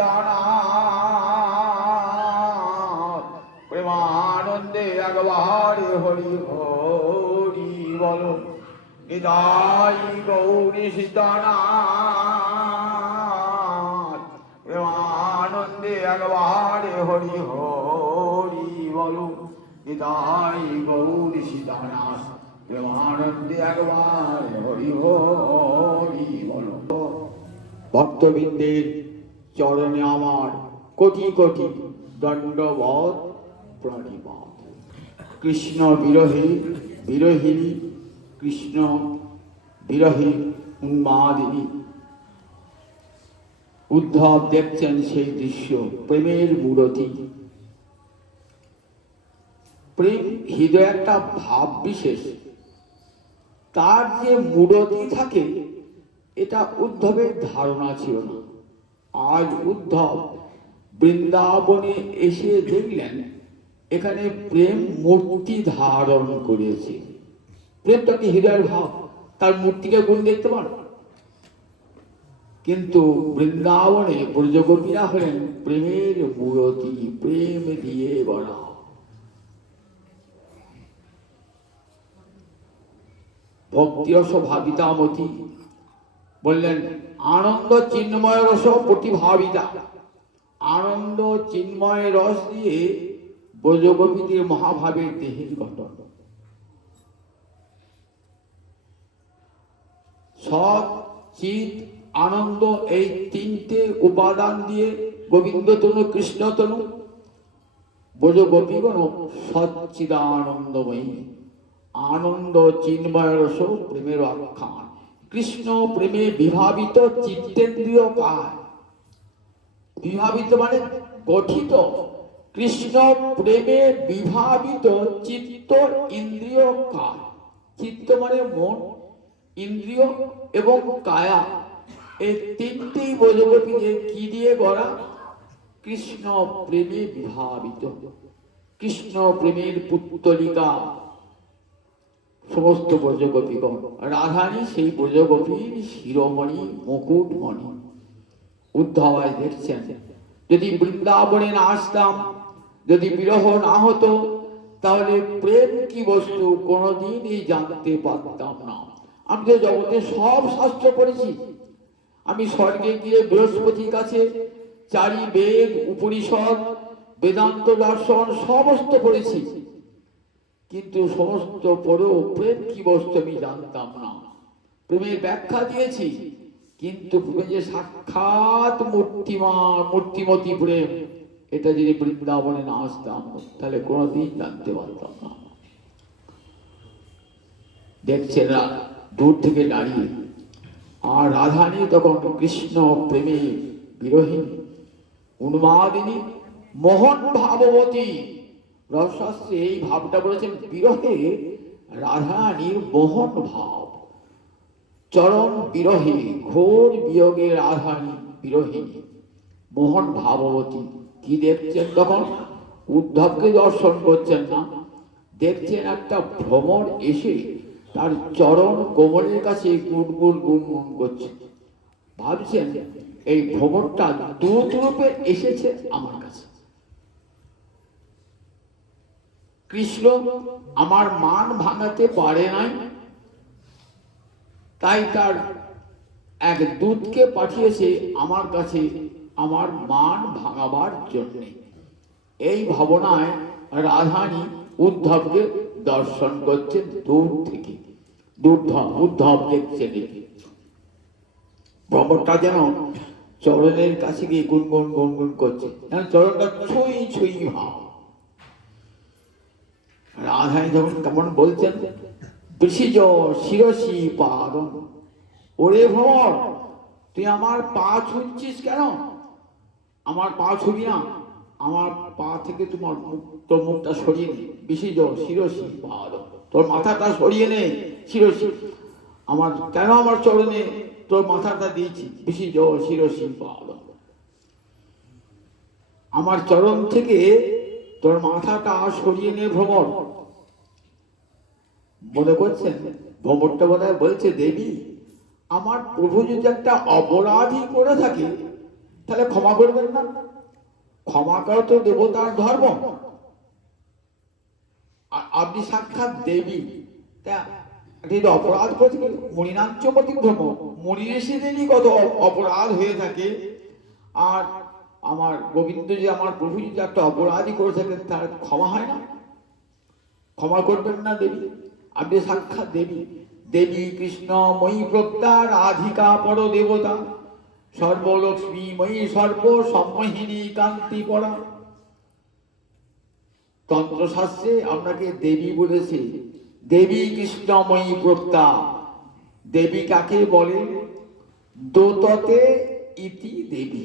সীতানাথ প্রেমানন্দে একবারে হরি হরি বলো নিতাই গৌরী সীতানাথ প্রেমানন্দে একবারে হরি হরি বলো নিতাই গৌরী সীতানাথ প্রেমানন্দে একবারে হরি হরি বলো। ভক্তবৃন্দের চরণে আমার কোটি কোটি দণ্ডবত প্রণিপাত। কৃষ্ণ বিরোহী বিরোহিনী, কৃষ্ণ বিরোহী উন্মাদিনী। উদ্ধব দেখছেন সেই দৃশ্য, প্রেমের মূরতি। প্রেম হৃদয় একটা ভাব বিশেষ, তার যে মূরতি থাকে এটা উদ্ধবের ধারণা ছিল না। আজ উদ্ধব বৃন্দাবনে এসে দেখলেন এখানে প্রেম মূর্তি ধারণ করেছে। প্রেমটা কি হৃদয়ের ভাব, তার মূর্তিকে গুণ দেখতে পান। কিন্তু বৃন্দাবনে ব্রজগোপীরা হলেন প্রেমের মূরতি, প্রেম দিয়ে গড়া। ভক্তিরস ভাবিতামতি বললেন আনন্দ চিন্ময় রস প্রতিভাবিতা। আনন্দ চিন্ময় রস দিয়ে ব্রজগোপীদের মহাভাবের দেহের গঠন। সৎ চিত আনন্দ, এই তিনটে উপাদান দিয়ে গোবিন্দতনু কৃষ্ণতনু। ব্রজগোপীগণ সচ্চিদানন্দময়ী। আনন্দ চিন্ময় রস প্রেমের আখ্যান। কৃষ্ণ প্রেমে বিভাবিত চিত্তেন্দ্রিয় কায়। বিভাবিত মানে গঠিত। কৃষ্ণ প্রেমে বিভাবিত চিত্ত ইন্দ্রিয় কায়। চিত্ত মানে মন, ইন্দ্রিয় এবং কায়া, এই তিনটেই ব্রজগোপীদের কি দিয়ে গড়া? কৃষ্ণ প্রেমে বিভাবিত। কৃষ্ণ প্রেমের পুত্তলিকা সমস্ত ব্রজগোপীগণ। রাধানী সেই ব্রজগোপীর শিরোমণি, মুকুটমণি। উদ্ধব দেখছেন যদি বৃন্দাবনে না আসতাম, যদি বিরহ না হতো, তাহলে প্রেম কি বস্তু কোনোদিনই জানতে পারতাম না। আমি তো জগতে সব শাস্ত্র পড়েছি। আমি স্বর্গে গিয়ে বৃহস্পতির কাছে চারি বেদ, উপনিষদ, বেদান্ত দর্শন সমস্ত পড়েছি, কিন্তু সমস্ত পড়েও প্রেম কি বস্তু আমি জানতাম না। প্রেমের ব্যাখ্যা দিয়েছি, কিন্তু প্রেমে যে সাক্ষাৎ মূর্তিমতী প্রেম, এটা যদি বৃন্দাবনে না আসতাম তাহলে কোনোদিন জানতে পারতাম না। দেখছেন দূর থেকে দাঁড়িয়ে, আর রাধানী তখন কৃষ্ণ প্রেমে বিরোহিনী, উন্মাদিনী, মোহন ভাববতী। রসশাস্ত্রে এই ভাবটা বলেছেন, বিরহে রাধারানীর মোহন ভাব। চরম বিরহে, ঘোর বিয়োগে রাধারানী বিরোহিনী, মোহন ভাববতী। কি দেখছেন তখন? উদ্ধবকে দর্শন করছেন না, দেখছেন একটা ভ্রমর এসে তার চরণ কোমলের কাছে গুনগুন গুনগুন করছে। ভাবছেন এই ভ্রমরটা দূত রূপে এসেছে আমার কাছে। কৃষ্ণ আমার মান ভাঙাতে পারে নাই, তাই তার এক দূতকে পাঠিয়েছে আমার কাছে আমার মান ভাঙাবার জন্য। এই ভাবনায় রাধানী উদ্ধবকে দর্শন করছেন দূর থেকে। উদ্ধব দেখছে দেখে ভ্রমরটা যেন চরণের কাছে গিয়ে গুনগুন গুনগুন করছে, চরণটা ছুঁই ছুঁই ভাব। রাধানী যখন কেমন বলছেন, বৃষিজ শিরসি পাদম। ওরে ভ্রমর, তুই আমার পা ছুঁচ্ছিস কেন? আমার পা ছুবি না, আমার পা থেকে তোর মুখটা সরিয়ে নে। বৃষিজ শিরসি পাদম, তোর মাথাটা সরিয়ে নে। শিরসি আমার, কেন আমার চরণে তোর মাথাটা দিয়েছি? বৃষিজ শিরসি পাদম, আমার চরণ থেকে তোর মাথাটা সরিয়ে নে ভ্রমর। মনে করছেন ভ্রমরটা বোধহয় বলছে, দেবী আমার প্রভু যদি একটা অপরাধী করে থাকে তাহলে ক্ষমা করবেন না? ক্ষমা করা তো দেবতার ধর্ম। আপনি সাক্ষাৎ দেবী, তা অপরাধ করছে মণিনাঞ্চপতি ভ্রম, মণি ঋষিদেরই কত অপরাধ হয়ে থাকে। আর আমার গোবিন্দ যে আমার প্রভু যদি একটা অপরাধী করে থাকেন, তার ক্ষমা হয় না? ক্ষমা করবেন না দেবী? আপনি সাক্ষাৎ দেবী। দেবী কৃষ্ণময়ী প্রজ্ঞা রাধিকা পর দেবতা, সর্বলক্ষ্মীময়ী সর্ব সম্মোহিনী কান্তি পরা। তন্ত্রশাস্ত্রে আপনাকে দেবী বলেছে। দেবী কৃষ্ণময়ী প্রজ্ঞা। দেবী কাকে বলে? দোততে ইতি দেবী,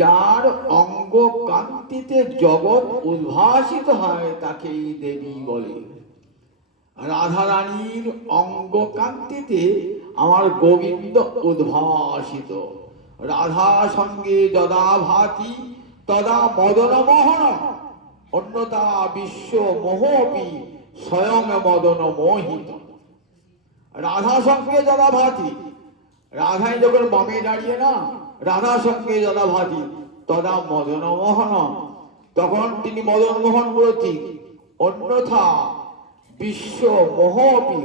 যার অঙ্গ কান্তিতে জগৎ উদ্ভাসিত হয় তাকেই দেবী বলে। রাধারানীর অঙ্গ কান্তিতে আমার গোবিন্দ উদ্ভাসিত। রাধা সঙ্গে যদা ভাতি তদা মদন মোহন, অন্যতা বিশ্ব মোহপি স্বয়ং মদন মোহিত। রাধা সঙ্গে যদা ভাতি, রাধায় যখন বামে দাঁড়িয়ে না, রাধা সঙ্গে যদা ভাতি তদা মদন মোহন, তখন তিনি মদন মোহন প্রতীক। অন্যথা বিশ্ব মোহপি,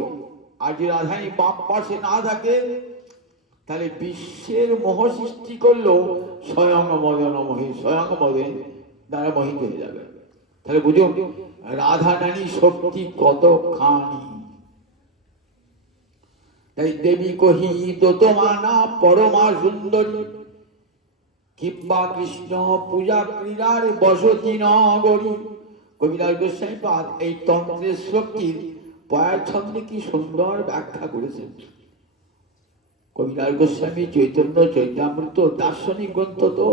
আজ রাধাই বাম পাশে না থাকে, তাহলে বিশ্বের মোহ সৃষ্টি করলেও স্বয়ং মদন মোহে, স্বয়ং মদন দ্বারা মোহিত হয়ে যাবে। তাহলে বুঝুন রাধা রানী শক্তি কত খানি। তাই দেবী কহি দোতমানা পরমা সুন্দরী, কিংবা কৃষ্ণ পূজা ক্রীড়ার বসতি নগরী। কবিরাজ গোস্বামী পাদ এই তন্ত্রের শক্তির পয়ার ছন্দে কি সুন্দর ব্যাখ্যা করেছেন। কবিরাজ গোস্বামী চৈতন্য চৈতামৃত দার্শনিক গ্রন্থ, তো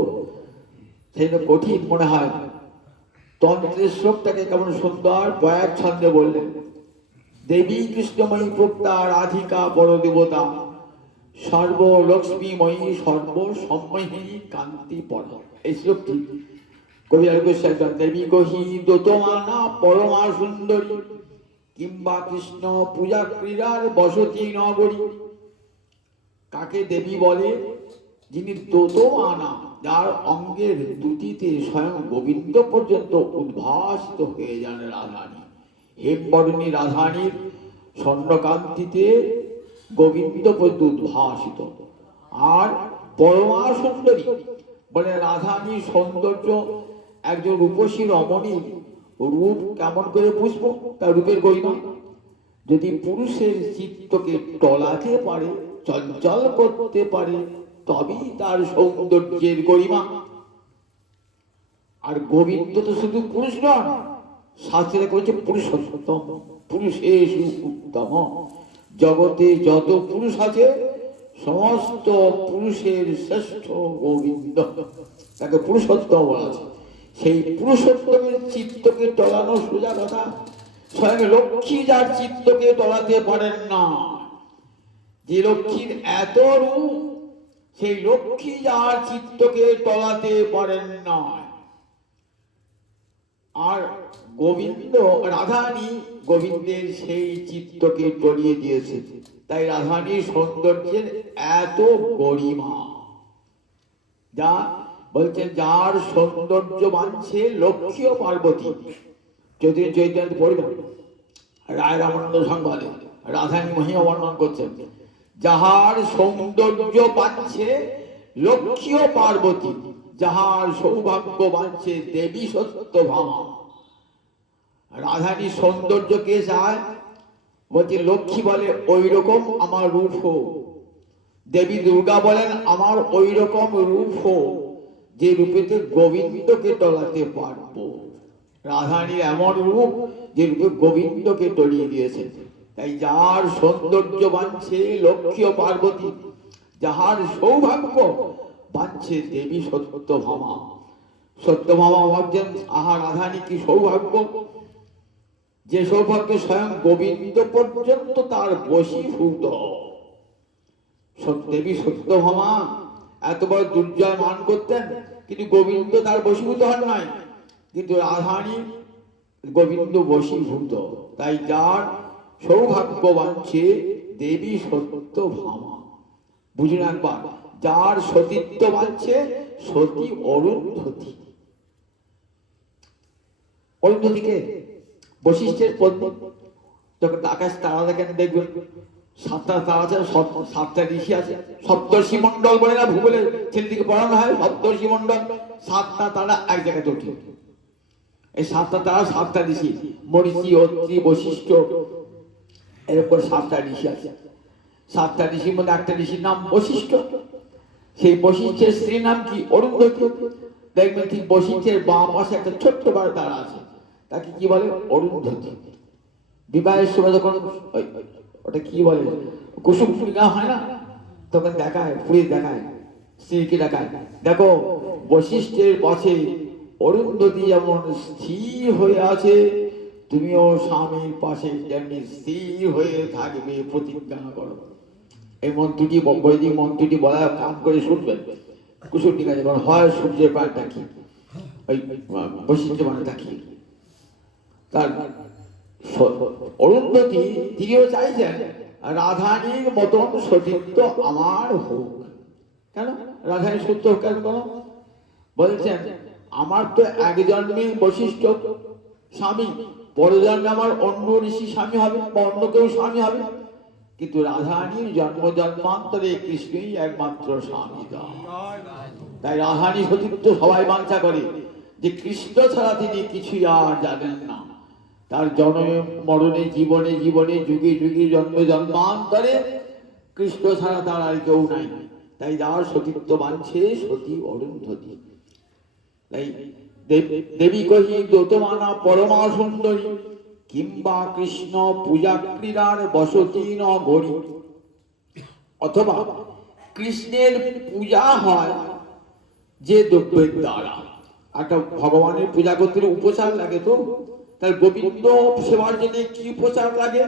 সেই কঠিন মনে হয়, তন্ত্রের শ্লোকটাকে কেমন সুন্দর পয়ার ছন্দে বললেন। দেবী কৃষ্ণময়ী প্রজ্ঞা রাধিকা বড় দেবতা, সর্বলক্ষ্মীময়ী সর্ব সম্মোহিনী কান্তি পরা। এই শ্লোকটি কবিরাজ গোস্বামী, দেবী কহি দোতমানা পরমা সুন্দরী, কিংবা কৃষ্ণ পূজা ক্রীড়ার বসতি নগরী। কাকে দেবী বলে? যিনি দোতমানা, যার অঙ্গের দুটিতে স্বয়ং গোবিন্দ পর্যন্ত উদ্ভাসিত হয়ে যান রাধানী। হেমবরণী রাধানীর স্বর্ণকান্তিতে গোবিন্দ পর্যন্ত উদ্ভাসিত। আর পরমা সুন্দরী বলে রাধানীর সৌন্দর্য একজন রূপসী রমণীর রূপ কেমন করে বুঝবো? তার রূপের গরিমা যদি পুরুষের চিত্তকে টলাতে পারে, চঞ্চল করতে পারে, তবেই তার সৌন্দর্যের গরিমা। আর গোবিন্দ তো শুধু পুরুষ নন, শাস্ত্রে করেছে পুরুষোত্তম, পুরুষেষু উত্তম। জগতে যত পুরুষ আছে সমস্ত পুরুষের শ্রেষ্ঠ গোবিন্দ, তাকে পুরুষোত্তম বলা আছে। সেই পুরুষোত্তমের চিত্তকে টলানো সোজা কথা। স্বয়ং লক্ষ্মী যার চিত্তকে টলাতে পারেন না, যে লক্ষ্মীর এত রূপ, সেই লক্ষ্মী যার চিত্তকে টলাতে পারেন না। আর গোবিন্দ রাধানী গোবিন্দের সেই চিত্তকে টলিয়ে দিয়েছে। তাই রাধানীর সৌন্দর্যের এত গরিমা। যা বলছেন, যার সৌন্দর্য বাঞ্ছে লক্ষ্মী ও পার্বতী। যদি চৈতন্য পড়বেন রায় রামানন্দ সংবাদে রাধানী মহিমা বর্ণন করছেন, যাহার সৌন্দর্য বাঞ্ছে লক্ষ্মী ও পার্বতী, যাহার সৌভাগ্য বাঞ্ছে দেবী সত্যভামা। রাধানী সৌন্দর্য কে চায়? বলছে লক্ষ্মী বলে ওই রকম আমার রূপ হোক, দেবী দুর্গা বলেন আমার ওই রকম রূপ হোক যে রূপেতে গোবিন্দকে টলাতে পারবো। রাধানীর এমন রূপ যে রূপে গোবিন্দকে টলিয়ে দিয়েছে। তাই যার সৌন্দর্য বাঞ্ছে লক্ষ্মী ও পার্বতী, যাহার সৌভাগ্য বাঞ্ছে দেবী সত্যভামা। সত্যভামা ভাবছেন আহা রাধানী কি সৌভাগ্য, যে সৌভাগ্য স্বয়ং গোবিন্দ পর্যন্ত তার বশীভূত। দেবী সত্যভামা এত বড় দুর্জয় মান করতেন, কিন্তু গোবিন্দ তার বশীভূত হন নাই, কিন্তু রাধানী গোবিন্দ বশীভূত। তাই যার সৌভাগ্য বাঞ্ছে দেবী সত্যভামা। বুঝুন একবার, যার সতীত্ব বাঁচছে সতী অরুন্ধতী। অরুন্ধতীকে বশিষ্ঠের পত্নী। যখন আকাশ তারা দেখেন দেখবেন সাতটা তারা আছে, সাতটা ঋষি আছে, সপ্তর্ষি মন্ডল বলে না ভূগোলে ছেলেদিকে পড়ানো হয়, সপ্তর্ষি মন্ডল, সাতটা তারা এক জায়গায় ওঠে। এই সাতটা তারা সাতটা ঋষি, মরিচি, অত্রি, বশিষ্ঠ, এরপর সাতটা ঋষি আছে। সাতটা ঋষির মধ্যে একটা ঋষির নাম বশিষ্ঠ। সেই বশিষ্ঠের স্ত্রীর নাম কি? অরুন্ধতী। দেখবেন ঠিক বশিষ্ঠের বাম পাশে একটা ছোট্ট বড় তারা আছে, তাকে কি বলে? অরুন্ধতী। বিবাহের সময় যখন ওটা কি বলে কুসুম পূর্ণিমা হয় না, তখন দেখায়, পুরী দেখায়, স্ত্রীকে দেখায়, দেখো বশিষ্ঠের পাশে অরুন্ধতী যেমন স্থির হয়ে আছে, তুমিও স্বামীর পাশে যেমনি স্থির হয়ে থাকবে, প্রতিজ্ঞা করো। এই মন্ত্রটি, বৈদিক মন্ত্রটি বলা কাম করে শুনবেন। কুসুম টিকা যখন হয়, সূর্যের পাড়টা কি, ওই বশিষ্ঠের পাড়টা কি, তার অরুন্ধতী তিনিও চাইছেন রাধানীর মতন সতীত্ব আমার হোক। কেন রাধানীর সত্য হোক? কেন বলছেন, আমার তো এক জন্মে বশিষ্ঠ স্বামী, পরের জন্মে আমার অন্য ঋষি স্বামী হবে বা অন্য কেউ স্বামী হবে, কিন্তু রাধানীর জন্ম জন্মান্তরে কৃষ্ণই একমাত্র স্বামী। তাই রাধানী সতীত্ব সবাই বাঞ্ছা করে, যে কৃষ্ণ ছাড়া তিনি কিছুই আর জানেন না। তার জন্মে মরণে, জীবনে জীবনে, যুগে যুগে, জন্ম জন্মান্তরে কৃষ্ণ ছাড়া তার আর কেউ নাই। তাই যার সতীত্ব বাঞ্ছে সতী অরুন্ধতী। তাই দেবী কহি দোতমানা পরমা সুন্দরী, কিংবা কৃষ্ণ পূজা ক্রীড়ার বসতি ন গড়ি। অথবা কৃষ্ণের পূজা হয় যে দ্রব্যের দ্বারা। একটা ভগবানের পূজা করতে উপচার লাগে, তো তাই গোবিন্দ সেবার জন্য কি উপচার লাগে?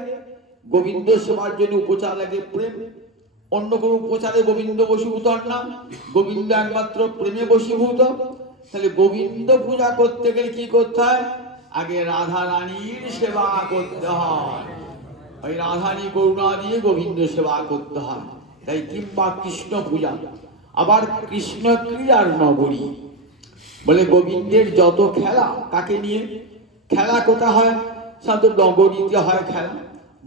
গোবিন্দ সেবার জন্য উপচার লাগে প্রেম। অন্য কোনো উপচারে গোবিন্দ বশীভূত হন না, গোবিন্দ একমাত্র প্রেমে বশীভূত। তাহলে গোবিন্দ পূজা করতে গেলে কি করতে হয়? আগে রাধা রানীর সেবা করতে হয়। ওই রাধানী করুণা দিয়ে গোবিন্দ সেবা করতে হয়। তাই কিংবা কৃষ্ণ পূজা। আবার কৃষ্ণ ক্রীড়ার নগরী বলে, গোবিন্দের যত খেলা, কাকে নিয়ে খেলা কোথা হয়? সাধারণত নগরীতে হয় খেলা,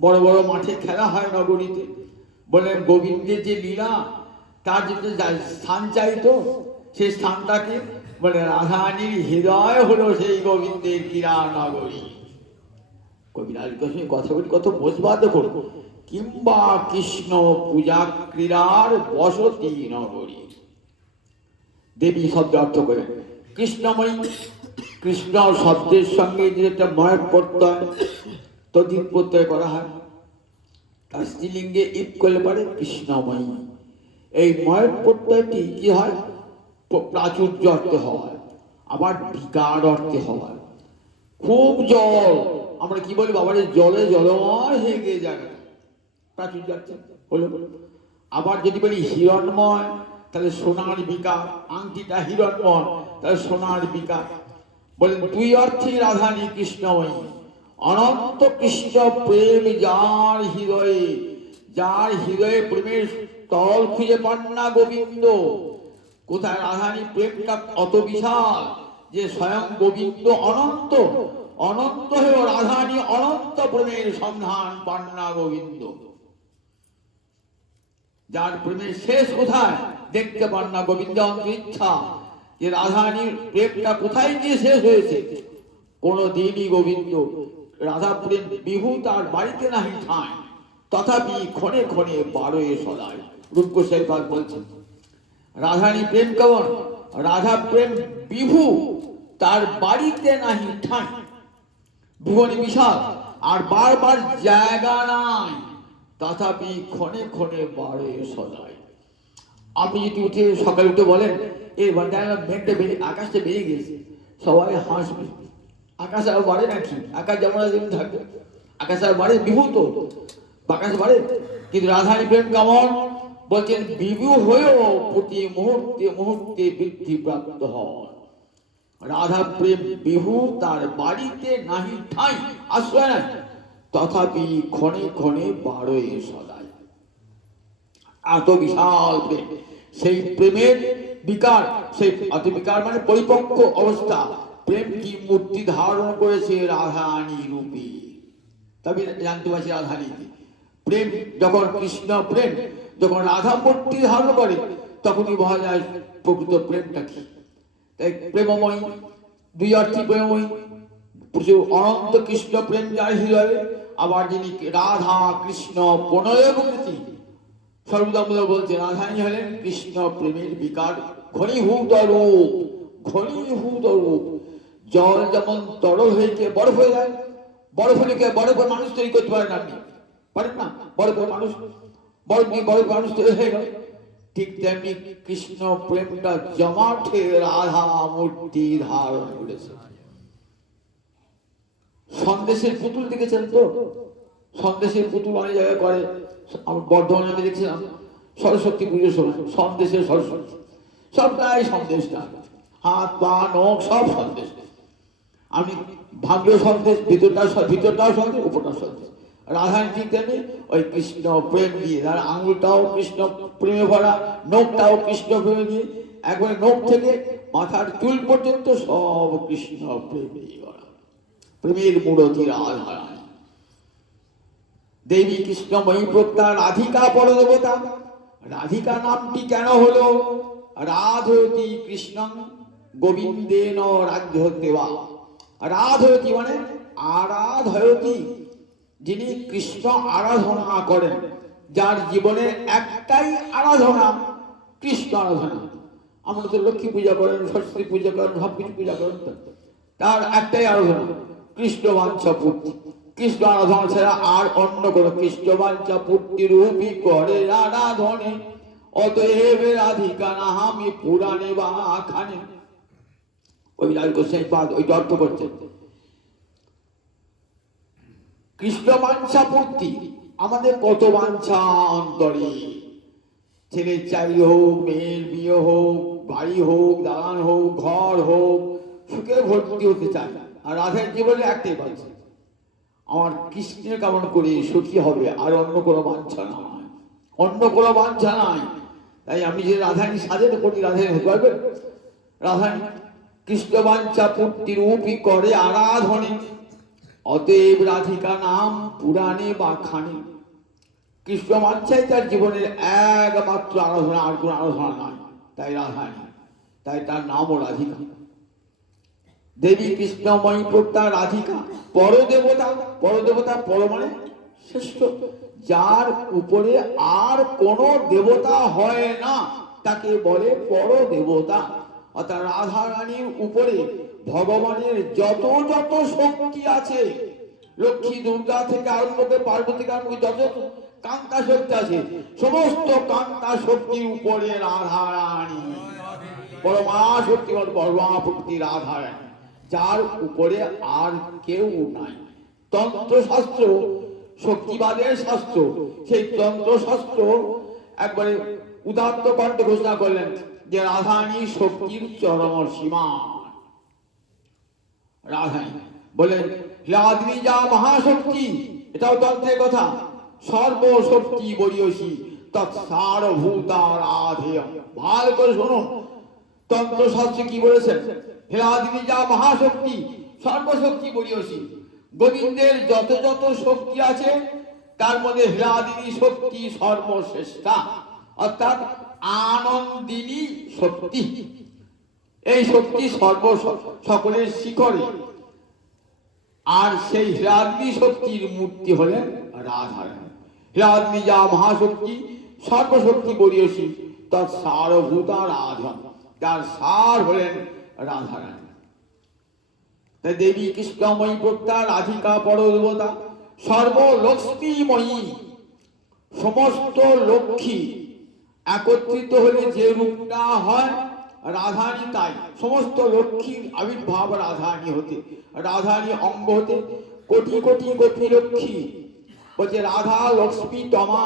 বড় বড় মাঠে খেলা হয় নগরীতে। বলেন গোবিন্দের যে লীলা, তার যদি স্থান চাইতো, সেই স্থানটাকে বলে রাধারানীর হৃদয় হলো সেই গোবিন্দের ক্রীড়া নগরী। কবিরাজ সঙ্গে কথা বলি, কত বোঝবার করবো। কিংবা কৃষ্ণ পূজা ক্রীড়ার বসতি নগরী। দেবী শব্দ অর্থ করে কৃষ্ণময়ী। কৃষ্ণ শব্দের সঙ্গে যে একটা ময় প্রত্যয়, তদ্ধিত প্রত্যয় করা হয়, তার স্ত্রীলিঙ্গে ইপ করলে পারে কৃষ্ণময়ী। এই ময় প্রত্যয়টি কি হয়? প্রাচুর্য অর্থে হয়, আবার বিকার অর্থে হয়। খুব জল, আমরা কি বলি, বাবার জলে জলময় হয়ে গিয়ে জায়গা, প্রাচুর্য অর্থে হলো। আবার যদি বলি হিরণময়, তাহলে সোনার বিকার, আংটিটা হিরণময়, তাহলে সোনার বিকার। বলেন দুই অর্থে রাধানী কৃষ্ণময়ী। অনন্ত কৃষ্ণ প্রেম যার হৃদয়ে, যার হৃদয়ে প্রেমের তল খুঁজে পান না গোবিন্দ। কোথায়? রাধানী প্রেমটা অত বিশাল যে স্বয়ং গোবিন্দ অনন্ত, অনন্ত হয়েও রাধানী অনন্ত প্রেমের সন্ধান পান না গোবিন্দ। যার প্রেমের শেষ কোথায় দেখতে পান না গোবিন্দ। অন্ত ইচ্ছা যে রাধানীর প্রেমটা কোথায় গিয়ে শেষ হয়েছে। কোনদিনই গোবিন্দ রাধা প্রেম বিহু তার বাড়িতে নাহি ঠাঁই, তথাপি ক্ষণে ক্ষণে বারোয় সদায়। রূপগোস্বাই পাদ বলছেন রাধানী প্রেম কেমন? রাধা প্রেম বিভু তার বাড়িতে নাহি ঠাঁই। ভুবনে বিশাল আর বারবার জায়গা নাই, তথাপি ক্ষণে ক্ষণে বারোয় সদায়। আপনি যদি উঠে সকালে উঠে বলেন এই মেঘটা বেরিয়ে, আকাশটা বেরিয়ে গেছে, সবাই হাসবে। আকাশ আর বাড়ে নাকি? আকাশ যেমন যেমন থাকবে, আকাশ আর বাড়ে? বিভু তো আকাশ বাড়ে। কিন্তু রাধানী প্রেম কেমন? বলছেন বিভু হয়েও প্রতি মুহূর্তে মুহূর্তে বৃদ্ধি প্রাপ্ত হয়। রাধা প্রেম বিহু তার বাড়িতে নাহি ঠাঁই, আশ্রয় নাই, তথাপি ক্ষণে ক্ষণে বারোয় সদায়। এত বিশাল প্রেম। সেই প্রেমের বিকার, সেই বিকার মানে পরিপক্ক অবস্থা, প্রেম কি মূর্তি ধারণ করেছে রাধারানী রূপে। তবে জানতে পারছি রাধারানী প্রেম যখন কৃষ্ণ প্রেম যখন রাধা মূর্তি ধারণ করে তখনই বোঝা যায় প্রকৃত প্রেমটা কি। তাই প্রেমময়ী, দুই অর্থে প্রেমময়ী, প্রচুর অনন্ত কৃষ্ণ প্রেম যার হৃদয়ে, আবার যিনি রাধা কৃষ্ণ প্রণয় প্রকৃতি সর্বদামূল বলছে রাধারানী হলেন কৃষ্ণ প্রেমের বিকার ঘনীভূত রূপ। ঘনীভূত রূপ, জল যেমন তরল হয়ে বরফ হয়ে যায়, বরফ হলে বরফ মানুষ তৈরি করতে পারেন আপনি, পারেন না? বরফ মানুষ, বরফ নিয়ে বরফ মানুষ তৈরি হয়ে গেল। ঠিক তেমনি কৃষ্ণ প্রেমটা জমাটে রাধা মূর্তি ধারণ করেছে। সন্দেশের পুতুল দেখেছেন তো? সন্দেশের পুতুল অনেক জায়গায় করে, আমার বর্ধমানে আমি দেখছিলাম সরস্বতী পুজোর সময় সন্দেশের সরস্বতী, সবটাই সন্দেশটা, হাত পা নখ সব সন্দেশ। আমি ভাবলেও সন্দেশ, ভিতরটাও সন্দেশ, উপরটাও সন্দেশ। রাধারানী ঠিক তেমনি ওই কৃষ্ণ প্রেম দিয়ে, তার আঙুলটাও কৃষ্ণ প্রেমে ভরা, নখটাও কৃষ্ণ প্রেমে দিয়ে, একবারে নখ থেকে মাথার চুল পর্যন্ত সব কৃষ্ণ প্রেমে ভরা। প্রেমের মূরতি রাধারানী দেবী কৃষ্ণময়ী প্রত্যা রাধিকা পরদেবতা। রাধিকা নামটি কেন হলো? রাধয়তি কৃষ্ণ গোবিন্দেন রাজ্য দেওয়া। রাধয়তি মানে আরাধয়তি, যিনি কৃষ্ণ আরাধনা করেন, যার জীবনে একটাই আরাধনা কৃষ্ণ আরাধনা। আমরা তো লক্ষ্মী পূজা করেন, সরস্বতী পূজা করেন, সব কিছু পূজা করেন, তার একটাই আরাধনা কৃষ্ণ বাঞ্ছা পূর্তি। কৃষ্ণ আরাধনা ছাড়া আর অন্য কোনো কৃষ্ণ বাঞ্ছা পূর্তি রূপী করে আরাধনে, অতএব রাধিকা নাহামি পুরাণে বা আখানে। ওই গোসাই পাদ ওই অর্থ করছেন কৃষ্ণ বাঞ্ছা পূর্তি। আমাদের কত বাঞ্ছা অন্তরে, ছেলের চাকরি হোক, মেয়ের বিয়ে হোক, বাড়ি হোক, দালান হোক, ঘর হোক, সুখে ভর্তি হতে চায়। আর রাধার জীবনে একটাই বাঞ্ছা, আমার কৃষ্ণের কামন করে সুখী হবে, আর অন্য কোনো বাঞ্ছা নাই, অন্য কোনো বাঞ্ছা নাই। তাই আমি যে রাধারানী সাজেন করি, রাধারানী হতে পারবে? রাধারানী কৃষ্ণ বাঞ্ছা পূর্তি রূপী করে আরাধনে, অতএব রাধিকা নাম পুরাণে বা খানে। কৃষ্ণ বাঞ্ছাই তার জীবনের একমাত্র আরাধনা, আর কোন আরাধনা নাই। তাই রাধারানী, তাই তার নামও রাধিকা। দেবী কৃষ্ণময়ী প্রত্যা রাধিকা পরদেবতা। পরদেবতা, পর মানে শ্রেষ্ঠ, যার উপরে আর কোন দেবতা হয় না তাকে বলে পরদেবতা। অর্থাৎ রাধারানীর উপরে ভগবানের যত যত শক্তি আছে, লক্ষ্মী দুর্গা থেকে আরম্ভ করে পার্বতী থেকে আরম্ভ করে যত কান্তা শক্তি আছে, সমস্ত কান্তা শক্তির উপরে রাধারানী পরমা শক্তি, পরমা শক্তি রাধারানী, যার উপরে আর কেউ নাই। তন্ত্রশাস্ত্র শক্তিবাদের শাস্ত্র, সেই তন্ত্রশাস্ত্র একবারে উদাত্ত কণ্ঠে ঘোষণা করলেন যে রাধারানী শক্তির চরম সীমা। রাধারানী বলেন লাদ্রি যা মহাশক্তি, এটাও তন্ত্রের কথা, সর্বশক্তি বরিয়সী তৎসারভূতা রাধেয়। ভালো করে শুনুন তন্ত্রশাস্ত্রে কি বলেছেন। হেলাদিনী যা মহাশক্তি, সর্বশক্তি বরিয়সী, গোবিন্দের যত যত শক্তি আছে তার মধ্যে হেলাদিনী শক্তি সর্বশ্রেষ্ঠা, অর্থাৎ আনন্দিনী শক্তি। এই শক্তি সকলের শিখরে, আর সেই হেলাদিনী শক্তির মূর্তি হলেন রাধারানী। হেলাদিনী যা মহাশক্তি, সর্বশক্তি বরিয়সী তৎসারভূতা রাধা, যার সার হলেন রাধারানী। তাই দেবী কৃষ্ণময়ী প্রত্যা রাধিকা পরদেবতা, সর্বলক্ষ্মীময়ী, সমস্ত লক্ষ্মী একত্রিত হলে যে রূপটা হয় রাধারানী, তাই সমস্ত লক্ষ্মীর আবির্ভাব রাধারানী হতে, রাধারানী অঙ্গ হতে কোটি কোটি গোপী লক্ষ্মী। বলছে রাধা লক্ষ্মী তমা,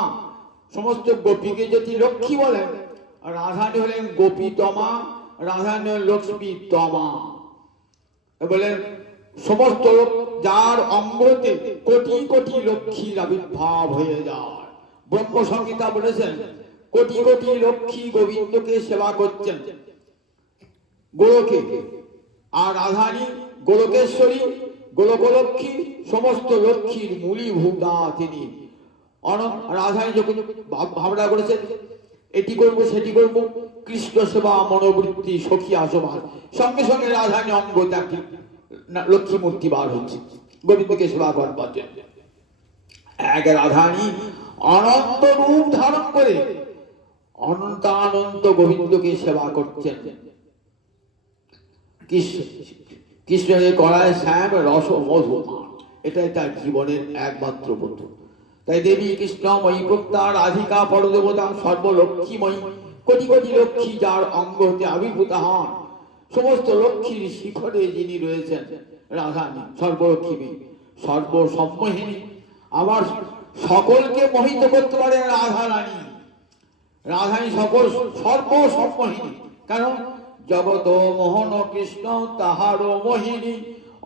সমস্ত গোপীকে যদি লক্ষ্মী বলেন, রাধারানী হলেন গোপী তমা, রাধারানী লক্ষ্মী তমা। বলেন সমস্ত যার অঙ্গতে কোটি কোটি লক্ষ্মীর আবির্ভাব হয়ে যায়। ব্রহ্মসংহিতা বলেছেন কোটি কোটি লক্ষ্মী গোবিন্দকে সেবা করছেন গোলকে। আর রাধারানী গোলকেশ্বরী, গোলকলক্ষ্মী, সমস্ত লক্ষ্মীর মূলীভূতা তিনি। রাধারানী যখন ভাবনা করেছেন এটি করবো সেটি করবো, কৃষ্ণ সেবা মনোবৃত্তি সখী আসবাস, সঙ্গে সঙ্গে রাধারানী অঙ্গ ত্যাগ লক্ষ্মী মূর্তি বার হচ্ছে গোবিন্দকে সেবা করবার জন্য। এক রাধারানী অনন্ত রূপ ধারণ করে অনন্তানন্ত গোবিন্দকে সেবা করছেন। কৃষ্ণকে করায় শ্যাম রস মধু, এটাই তার জীবনের একমাত্র বন্ধু। তাই দেবী কৃষ্ণময়ী প্রত্যা রাধিকা পরদেবতা সর্বলক্ষ্মীময়ী, কোটি কোটি লক্ষ্মী যার অঙ্গ হতে আবির্ভূত হন, সমস্ত লক্ষ্মীর শিখরে যিনি রয়েছেন রাধারানী সর্বলক্ষ্মী সর্বসম্মোহিনী। আবার সকলকে মোহিত করতে পারেন রাধারানী। রাধারানী সকল সর্বসম্মোহিনী, কারণ জগত মোহন কৃষ্ণ তাহার মোহিনী,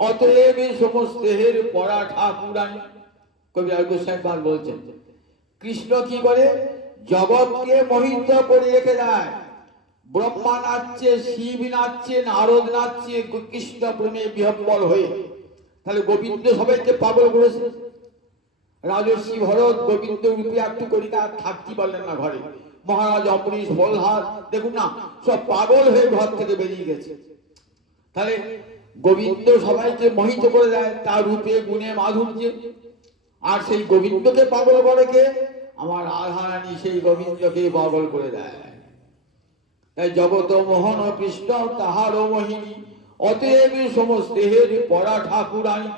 অতএব সমস্তের পরা ঠাকুরানী। কবি গোস্বামী বলছেন কৃষ্ণ কি করে জগৎকে মোহিত করে রেখে দেয়। ব্রহ্মা নাচছে, শিব নাচছে, নারদ নাচছে কৃষ্ণ প্রেমে বিহ্বল হয়ে। তাহলে গোবিন্দ সবাইকে পাগল করেছে। রাজর্ষি ভরত গোবিন্দ রূপে একটু করিকা থাকতে পারলেন না ঘরে। মহারাজ অমরিশ বলহার দেখুন না, সব পাগল হয়ে ঘর থেকে বেরিয়ে গেছে। তাহলে গোবিন্দ সবাইকে মোহিত করে দেয় তার রূপে গুণে মাধুর্যে। আর সেই গোবিন্দকে পাগল করে কে? আমার রাধারানী সেই গোবিন্দকে পাগল করে দেয়। তাই জগত মোহন কৃষ্ণ তাহার মোহিনী, অতএব সমস্তের পরা ঠাকুরানী।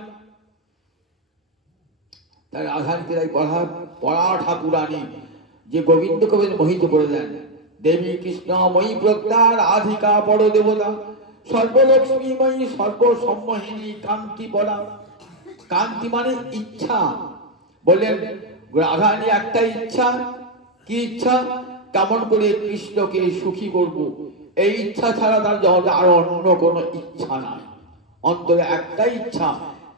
তাই রাধারানীকে তাই পরা ঠাকুরানী, যে গোবিন্দকে মোহিত করে দেন। দেবী কৃষ্ণময়ী প্রত্যা রাধিকা পরদেবতা সর্বলক্ষ্মীময়ী সর্বসম্মোহিনী কান্তি পরা। কান্তি মানে ইচ্ছা। বললেন রাধারানী একটাই ইচ্ছা, কি ইচ্ছা? কেমন করে কৃষ্ণকে সুখী করব, এই ইচ্ছা ছাড়া তার জগতে আর অন্য কোনো ইচ্ছা নাই। অন্তরে একটাই ইচ্ছা,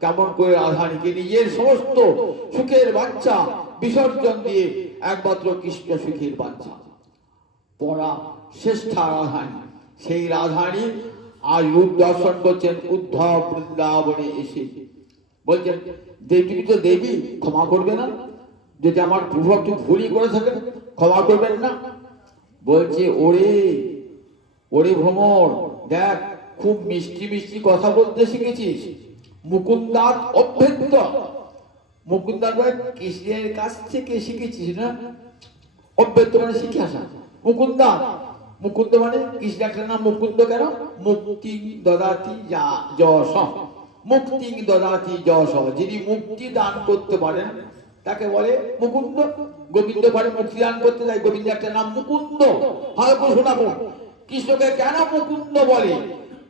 কেমন করে রাধারানীকে নিজের সমস্ত সুখের বাচ্চা বিসর্জন দিয়ে একমাত্র কৃষ্ণ সুখের বাচ্চা পরা শ্রেষ্ঠা রাধারানী। সেই রাধারানী আজ রূপ দর্শন করছেন উদ্ধব বৃন্দাবনে এসে। বলছেন দেবী তো দেবী, ক্ষমা করবে না? যদি আমার প্রভু একটু ভুলই করে থাকেন ক্ষমা করবেন না? বলছে ওরে ওরে ভ্রমর, দেখ খুব মিষ্টি মিষ্টি কথা বলতে শিখেছিস। মুকুন্দাত অভ্যন্ত, মুকুন্দাত কৃষ্ণের কাছ থেকে শিখেছিস না? অভ্যন্ত মানে শিখে আসা। মুকুন্দাত, মুকুন্দ মানে কৃষ্ণ একটা নাম মুকুন্দ কেন? মুক্তি দদাতি যশ, মুক্তি দদাতি যশ, যিনি মুক্তি দান করতে পারেন তাকে বলে মুকুন্দ। গোবিন্দ পারে মুক্তি দান করতে, তাই গোবিন্দ একটা নাম মুকুন্দ। হয়তো শোনাবো কৃষ্ণকে কেন মুকুন্দ বলে।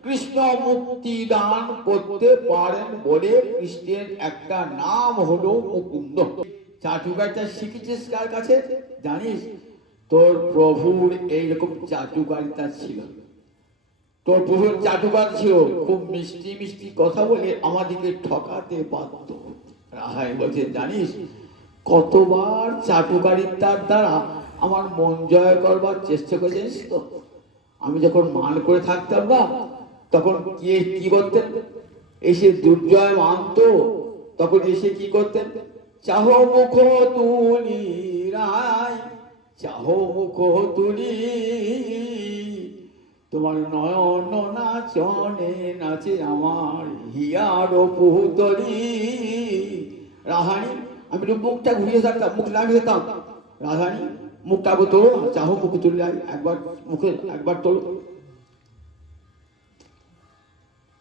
কৃষ্ণ মুক্তি দান করতে পারেন বলে কৃষ্ণের একটা নাম হলো মুকুন্দ। চাটুকারিতা শিখেছিস কার কাছে জানিস? তোর প্রভুর এইরকম চাটুকারিতা ছিল। তোর প্রভুর চাটুকার ছিল, খুব মিষ্টি মিষ্টি কথা বলে আমাদেরকে ঠকাতে পারত। রাহাই বলছে জানিস কতবার চাটুকারিতার দ্বারা আমার মন জয় করবার চেষ্টা করেছিস তো। আমি যখন মান করে থাকতাম না, তখন কি করতেন? এসে দুর্জয় মানত, তখন এসে কি করতেন? চাহ মুখ তুলি রায়, চাহ মুখ তুলি, তোমার নয়ন নাচনে নাচে আমার হিয়ার পুতলি। রাধারানী আমি তো মুখটা ঘুরিয়ে থাকতাম, মুখ লাগিয়ে যেতাম। রাধারানী মুখটা তোলো, চাহ মুখ তুলি একবার, মুখে একবার তোলো।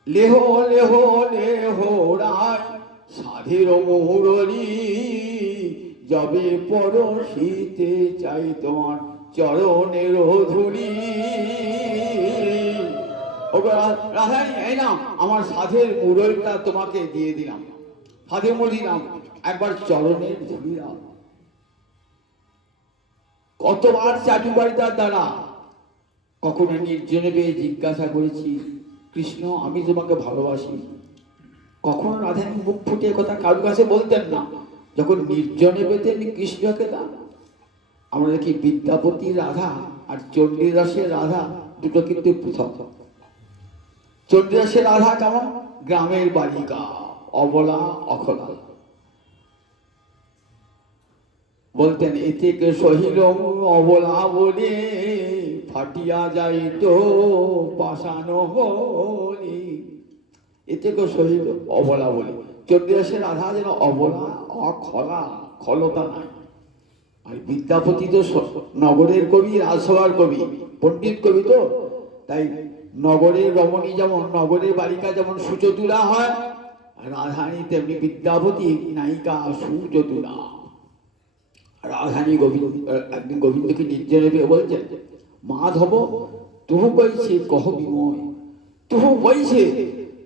লেহ লেহ লেহ রায় সাধের মুরলী, যবে পরশিতে চাই তোমার চরণের ধুলি। রাধারানী এই না আমার সাধের মুরলীটা তোমাকে দিয়ে দিলাম, সাধের মুরলী দিলাম, একবার চরণের ধুলি দাও। কতবার চাটুকারিতার দ্বারা কখনো নির্জনে পেয়ে জিজ্ঞাসা করেছি কৃষ্ণ আমি তোমাকে ভালোবাসি। কখনো রাধারানী মুখ ফুটে কথা কারোর কাছে বলতেন না। যখন নির্জনে পেতেন কৃষ্ণকে দান, আমরা দেখি বিদ্যাপতি রাধা আর চণ্ডীদাসের রাধা দুটো কিন্তু পৃথক। চণ্ডীদাসের রাধা কেমন? গ্রামের বালিকা, অবলা অখলা। বলতেন এতে কে সহিল অবলা বলে, ফাটিয়া যাইত পাষাণ বলি। এতে কে সহিল অবলা বলে। চণ্ডীদাসের রাধা যেন অবলা, অখলা, খলতা নাই। আর বিদ্যাপতি তো নগরের কবি, রাজসভার কবি, পণ্ডিত কবি, তো তাই নগরের রমণী যেমন, নগরের বালিকা যেমন সুচতুরা হয়, রাধারানী তেমনি বিদ্যাপতি নায়িকা সুচতুরা। রাধারানী একদিন গোবিন্দকে নির্জনে পেয়ে বলছেন, মাধব তুহু কইছে কহ বিময়, তুহু কইছে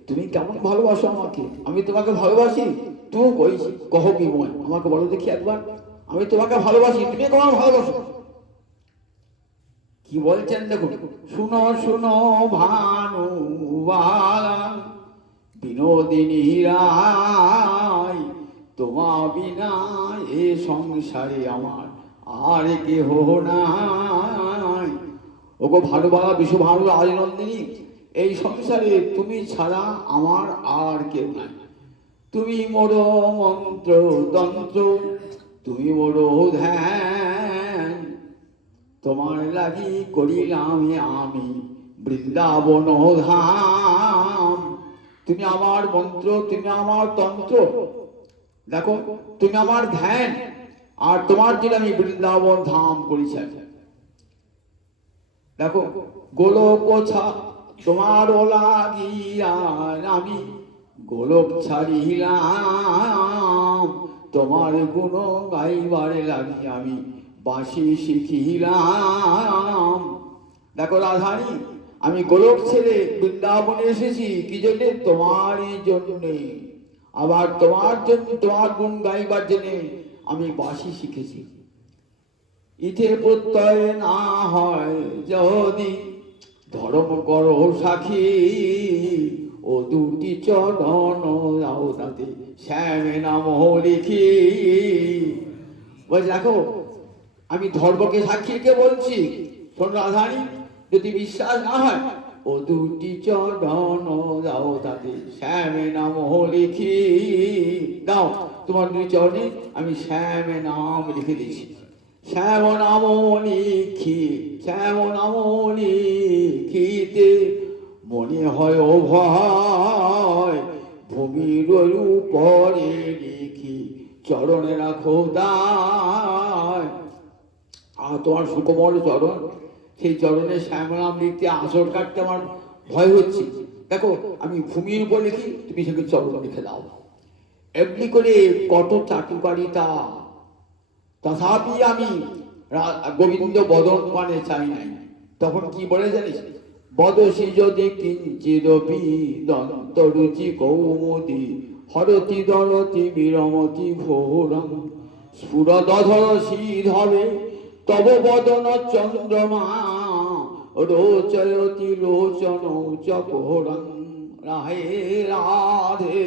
তুমি কেমন ভালোবাসো আমাকে, আমি তোমাকে ভালোবাসি, তুহু কইছে কহ বিময়, আমাকে বলো দেখি একবার, আমি তোমাকে ভালোবাসি, তুমি কেমন ভালোবাসো। কি বলছেন দেখুন, শুনো শুনো ভানুবালা বিনোদিনী রায়, তোমা বিনা এ সংসারে আমার আর কেহ নাই। ওগো ভানুবালা, বিশ্বভানু রাজনন্দিনী, এই সংসারে তুমি ছাড়া আমার আর কেউ নাই। তুমি মোর মন্ত্র তন্ত্র, তুমি মোর ধ্যান, তোমার লাগি করিলাম আমি বৃন্দাবন ধাম। তুমি আমার মন্ত্র, তুমি আমার তন্ত্র, দেখো তুমি আমার ধ্যান, আর তোমার জন্য আমি বৃন্দাবন ধাম করেছি। দেখো গোলক তোমার লাগিয়া আমি গোলক ছাড়িলাম, তোমার গুণ গাইবারে লাগি আমি বাঁশি শিখিলাম। দেখো রাধারানী, আমি গোলক ছেড়ে বৃন্দাবনে এসেছি কি জন্যে? তোমারই জন্যে। আবার তোমার জন্য, তোমার গুণ গাইবার জন্যে আমি বাঁশি শিখেছি। ইতে প্রত্যয় না হয় যদি ধর্ম করো সাক্ষী, ও দুটি চরণ যাও তাতে শ্যামে নাম লিখি। বলছে দেখো আমি ধর্মকে সাক্ষী রেখে বলছি, শোন রাধারানী, যদি বিশ্বাস না হয়, ও দুটি চরণ যাও তাতে শ্যামে নাম লিখি। দাও তোমার দুই চরণে আমি শ্যামে নাম লিখে দিয়েছি। শ্যাম নাম লিখি, শ্যাম নাম লিখিতে মনে হয় ও ভয়, ভূমির উপরে লিখি চরণে রাখো দায়। আর তোমার সুকোমল চরণ, সেই চরণে শ্যাম নাম লিখতে, আঁচড় কাটতে আমার ভয় হচ্ছে। দেখো আমি ভূমির উপর লিখি, তুমি সেখানে চরণ লিখে দাও। এমনি করে কত চাটুকারিতা, তথাপি আমি গোবিন্দ বদন পানে চাই নাই। তখন কি বলে জানিস? বদসি যদি কিঞ্চিদপি দন্তরুচি কৌমুদি, হরতি দরতি বিরমতি ঘোরম, স্ফুরদধর শীত হবে তব বদন চন্দ্রমা, রোচয়তি লোচন চকোরম। রাহে রাধে,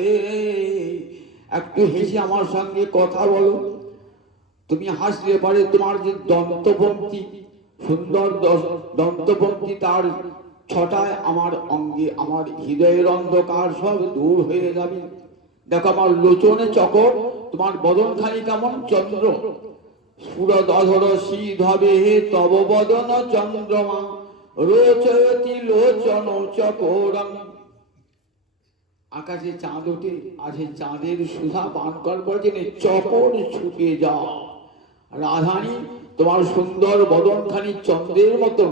একটু হেসে আমার সঙ্গে কথা বলো। তুমি হাসলে পারে তোমার যে দন্তপঙ্ক্তি, সুন্দর দন্তপঙ্ক্তি, তার ছটায় আমার অঙ্গে, আমার হৃদয়ের অন্ধকার সব দূর হয়ে যাবে। দেখো আমার লোচনে চকর, তোমার বদনখানি কেমন চন্দ্র, স্ফুরদধর শীত হবে তব বদন চন্দ্রমা, রোচয়তি লোচন চকোরম। আকাশে চাঁদ ওঠে, আর সেই চাঁদের সুধা পান করবার জন্য চকর ছুটে যাও। রাধারানী, তোমার সুন্দর বদনখানি চন্দ্রের মতো,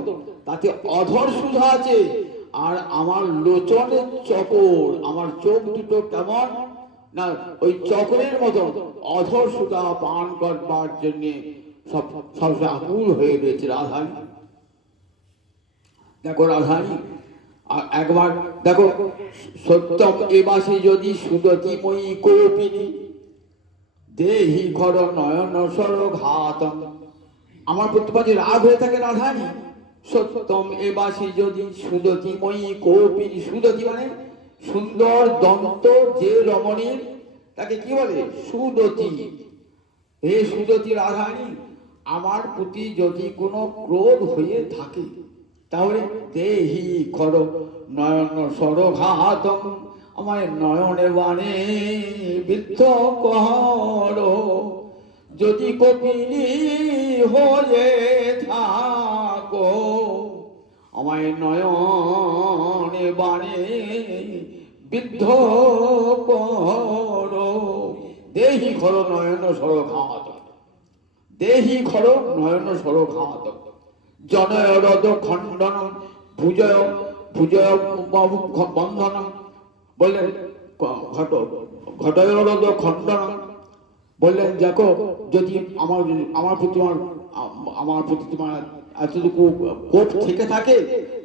তাতে অধর সুধা আছে, আর আমার লোচনের চকর, আমার চোখ দুটো কেমন না ওই চকরের মতো অধর সুধা পান করবার জন্য সব আকুল হয়ে রয়েছে রাধারানী। দেখো রাধারানী, একবার দেখো, সত্যম এবাসে যদি সুদতিময়ী কোপিনী, দেহি খর নয়ন সর ঘাতম। আমার প্রতিপাদে রাগ হয়ে থাকে রাধারানী। সত্যম এবাসে যদি সুদতিময়ী কোপিনী, সুদতি মানে সুন্দর দন্ত যে রমণীর, তাকে কি বলে? সুদতি। হে সুদতি রাধারানী, আমার প্রতি যদি কোনো ক্রোধ হয়ে থাকে, তাহলে দেহি খর নয়ন সরঘাতম, আমায় নয়নে বাণে বিদ্ধ কর। যদি কপিনী হয়ে থাকো, আমায় নয়নে বাণে বিদ্ধ কর। দেহি খর নয়ন সরঘাত, দেহি খর নয়ন সরঘাত, জনয় রদ খণ্ডন ভুজয় ভুজয় বন্ধন। বললেন ঘটয় রদ খণ্ডন, বললেন দেখো যদি আমার প্রতি তোমার এতটুকু কোপ থেকে থাকে,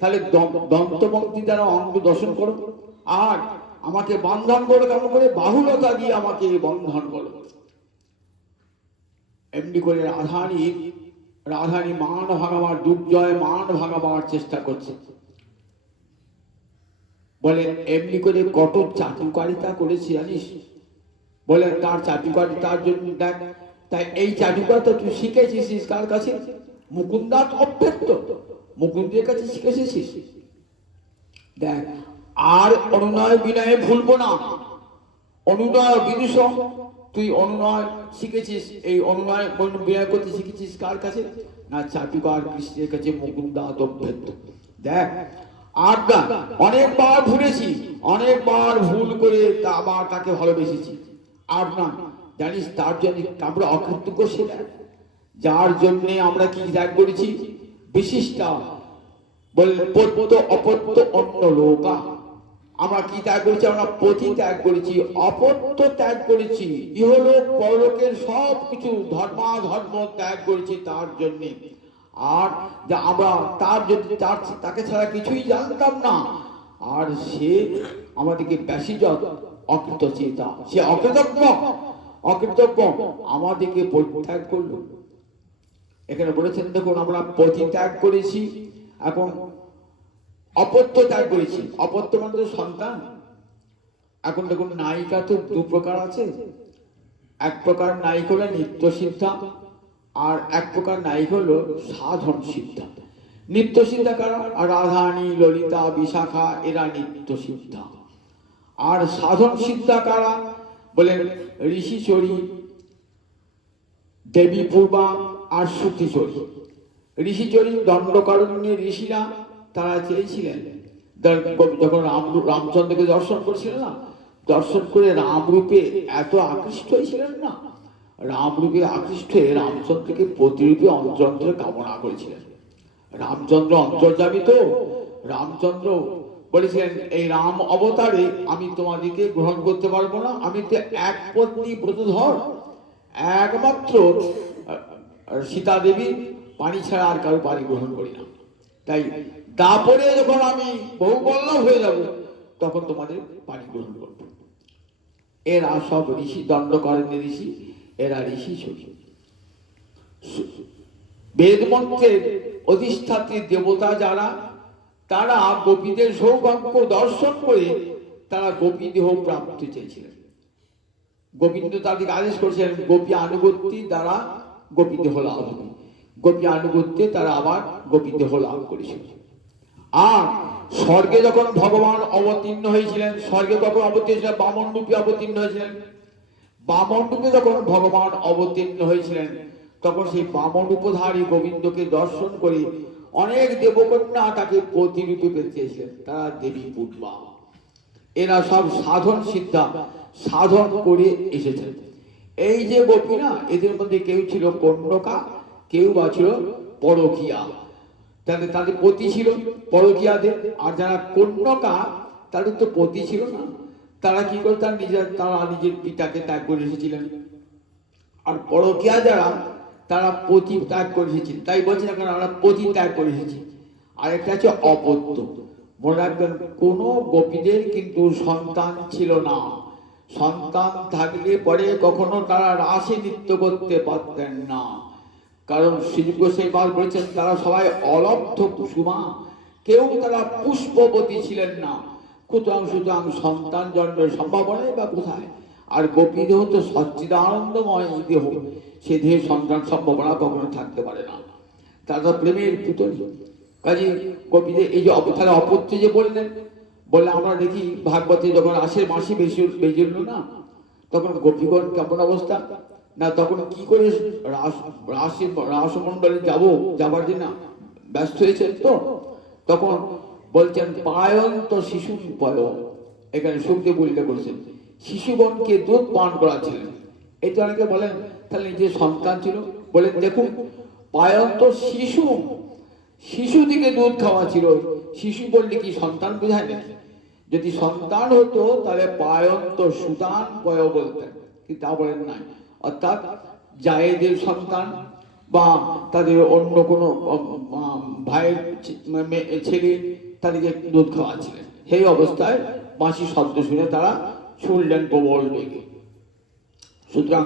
তাহলে দন্তপঙ্ক্তি দ্বারা অঙ্গ দর্শন করো, আর আমাকে বন্ধন করো, কেমন করে? বাহুলতা দিয়ে আমাকে বন্ধন করো। এমনি করে রাধানী মান ভাগাবার, দুর্জয় মান ভাগাবার চেষ্টা করছে। বলে এমনি করে কত চাটুকারিতা করেছি জানিস? বলে তার চাটুকারিতার জন্য দেখ, তাই এই চাটুকারিতা তুই শিখেছিস কার কাছে? মুকুন্দার অভ্যর্থ, মুকুন্দের কাছে শিখেছিস। দেখ, আর অনুনয় বিনয়ে ভুলবো না। অনুনয় বিদুষ, তুই অনুনয় শিখেছিস, এই অনুনয় বিনয় করতে শিখেছিস কার কাছে? না, চাটুকার কৃষ্ণের কাছে, মুকুন্দাত অভ্যর্থ। দেখ, আর অনেকবার ভুলেছি, অনেকবার ভুল করে আবার তাকে ভালোবেসেছি। আর না জানিস, তার জন্য আমরা অকৃতজ্ঞ ছিলাম, যার জন্য আমরা কি ত্যাগ করেছি? বিশিষ্টা পদ্য অপত্য অন্য লোকা। আমরা কি ত্যাগ করেছি? আমরা পতি ত্যাগ করেছি, অপত্য ত্যাগ করেছি, ইহলোক পরলোকের সব কিছু ধর্মাধর্ম ত্যাগ করেছি তার জন্য। আর যা আমরা তাকে ছাড়া কিছুই জানতাম না, আর সে আমাদেরকে ব্যাসিজত অকৃতচেতা, সে অকৃতজ্ঞ আমাদেরকে পরিত্যাগ করলো। এখানে বলেছেন দেখুন, আমরা পতি ত্যাগ করেছি, এখন অপত্য ত্যাগ করেছি। অপত্য মানে সন্তান। এখন দেখুন, নায়িকা তো দু প্রকার আছে। এক প্রকার নায়িকা হলো নিত্য সিদ্ধা, আর এক প্রকার নায়িকা হলো সাধন সিদ্ধা। নিত্য সিদ্ধা কারা? রাধারানী, ললিতা, বিশাখা, এরা নিত্য সিদ্ধা। আর সাধন সিদ্ধা কারা? বলেন ঋষিচরী, দেবী পূর্বা আর শ্রুতিচরী। ঋষিচরী দণ্ডকারণ্যের ঋষিরা, তারা চেয়েছিলেন যখন রামচন্দ্রকে দর্শন করেছিলেন না, দর্শন করে রামরূপে এত আকৃষ্ট হয়েছিলেন না, রামরূপে আকৃষ্ট হয়ে রামচন্দ্রকে প্রতিরূপে অন্তরে কামনা করেছিলেন। রামচন্দ্র অন্তর্যামী তো, রামচন্দ্র বলেছিলেন এই রাম অবতারে আমি তোমাদেরকে গ্রহণ করতে পারবো না, আমি তো এক পত্নী ব্রতধর, একমাত্র সীতা দেবী পানি ছাড়া আর কারো পানি গ্রহণ করি না। তাই দাপরে যখন আমি বহুবল্লভ হয়ে যাব, তখন তোমাদের পানি গ্রহণ করবো। এরা সব ঋষি, দণ্ডকারণ্যের ঋষি, এরা ঋষি ছিল। বেদ মন্ত্রের অধিষ্ঠাত্রী দেবতা যারা, তারা গোপীদের সৌভাগ্য দর্শন করে তারা গোপী দেহ প্রাপ্তি চেয়েছিলেন। গোবিন্দ তাদেরকে আদেশ করেছিলেন গোপী আনুগত্যি দ্বারা গোপী দেহ লাভ হবে। গোপী আনুগত্যে তারা আবার গোপী দেহ লাভ করেছিল। আর স্বর্গে যখন ভগবান অবতীর্ণ হয়েছিলেন, স্বর্গে কখন অবতীর্ণ হয়েছিলেন? বামন রূপে অবতীর্ণ হয়েছিলেন। বামন রূপে যখন ভগবান অবতীর্ণ হয়েছিলেন, তখন সেই বামন রূপধারী গোবিন্দকে দর্শন করে অনেক দেবকন্যা তাকে প্রতিরূপে পেতে চেয়েছিলেন, তারা দেবী পূর্বা। এরা সব সাধন সিদ্ধা, সাধন করে এসেছেন। এই যে গোপীরা, এদের মধ্যে কেউ ছিল কন্যকা, কেউ বা ছিল পরকীয়া। তাদের পতি ছিল পরকীয়াদের। আর যারা কন্যকা, তাদের তো পতি ছিল না, তারা কি করে? তারা নিজের পিতাকে ত্যাগ করে এসেছিলেন। আর পরকীয়া যারা, তারা পতি ত্যাগ করে এসেছিলেন। তাই বলছি না, কারণ আমরা পতি ত্যাগ করে এসেছি। আর একটা হচ্ছে অপত্য। মনে রাখবেন, কোন গোপীদের কিন্তু সন্তান ছিল না। সন্তান থাকলে পরে কখনো তারা রাসে নৃত্য করতে পারতেন না, কারণ শ্রীযুক্ত সেই বাদ বলেছেন তারা সবাই অলব্ধ কুসুমা, কেউ তারা পুষ্পবতী ছিলেন না। সুতরাং সন্তান জন্মের সম্ভাবনাই বা কোথায়? আর গোপী দেহ তো সচ্চিদানন্দময় দেহ, সে দেহে সন্তান সম্ভাবনা কখনো থাকতে পারে না, তারা প্রেমের পুতলি। কাজে গোপীদের এই যে তাহলে অপত্য যে বললেন, বলে আমরা দেখি ভাগবতে যখন আশের মাসে বেজল না, তখন গোপীগণ কেমন অবস্থা না, তখন কি করে রাসমণ্ডলে যাবার জন্য ব্যস্ত হয়েছেন, তো তখন বলছেন পায়ন্ত শিশু পয়, এখানে সুখদেব উল্লেখ করেছেন শিশুগণকে দুধ পান করাচ্ছিলেন। এই তো অনেকে বলেন তাহলে যে সন্তান ছিল, বলেন দেখুন পায়ন্ত শিশু, শিশু দিকে দুধ খাওয়া ছিল। শিশু বললে কি সন্তান বোঝায় নাকি? যদি সন্তান হতো তাহলে পায়ন্ত সুতান পয় বলতেন, কিন্তু তা বলেন নাই। অর্থাৎ জায়েদের সন্তান বা তাদের অন্য কোনো ভাইয়ের ছেলে তাদেরকে দুধ খাওয়াচ্ছিলেন। সেই অবস্থায় বাঁশি শব্দ শুনে তারা শুনলেন প্রবল বেগে। সুতরাং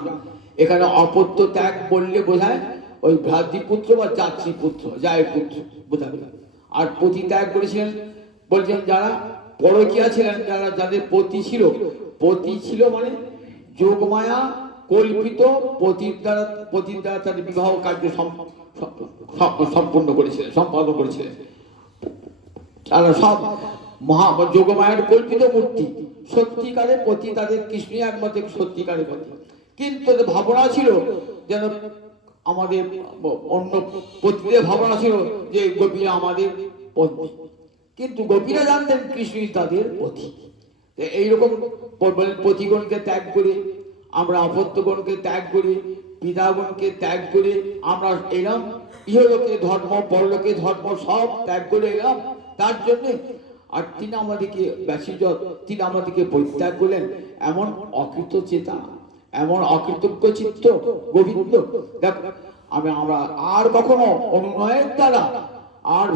এখানে অপত্য ত্যাগ বললে বোঝায় ওই ভ্রাতৃপুত্র বা যাত্রীপুত্র, জায়ের পুত্র বোঝাবে। আর পতি ত্যাগ করেছিলেন বলছেন যারা পরকীয়া ছিলেন, যারা যাদের পতি ছিল মানে যোগমায়া কল্পিত পতির দ্বারা তাদের বিবাহ কার্য সম্পন্ন করেছিলেন, সম্পাদন করেছিলেন। তারা সব যোগমায়ের কল্পিত মূর্তি, সত্যিকারের পতি তাদের কৃষ্ণই একমাত্র সত্যিকারের পতি। কিন্তু ভাবনা ছিল যেন আমাদের অন্য পতিদের ভাবনা ছিল যে গোপীরা আমাদের পত্নী, কিন্তু গোপীরা জানতেন কৃষ্ণই তাদের পতি। এইরকম পতিগণকে ত্যাগ করে আমরা অপত্যগণকে ত্যাগ করি, পিতাগণকে ত্যাগ করে আমরা এলাম ইহলোকে ধর্ম পরলোকে ধর্ম সব ত্যাগ করে এলাম তার জন্য। আর তিনি আমাদেরকে তিনি আমাদেরকে পরিত্যাগ করলেন। এমন অকৃত চেতা, এমন অকৃতজ্ঞ চিত্ত গোবিন্দ। দেখ আমরা আর কখনো অনুনয়ের দ্বারা আর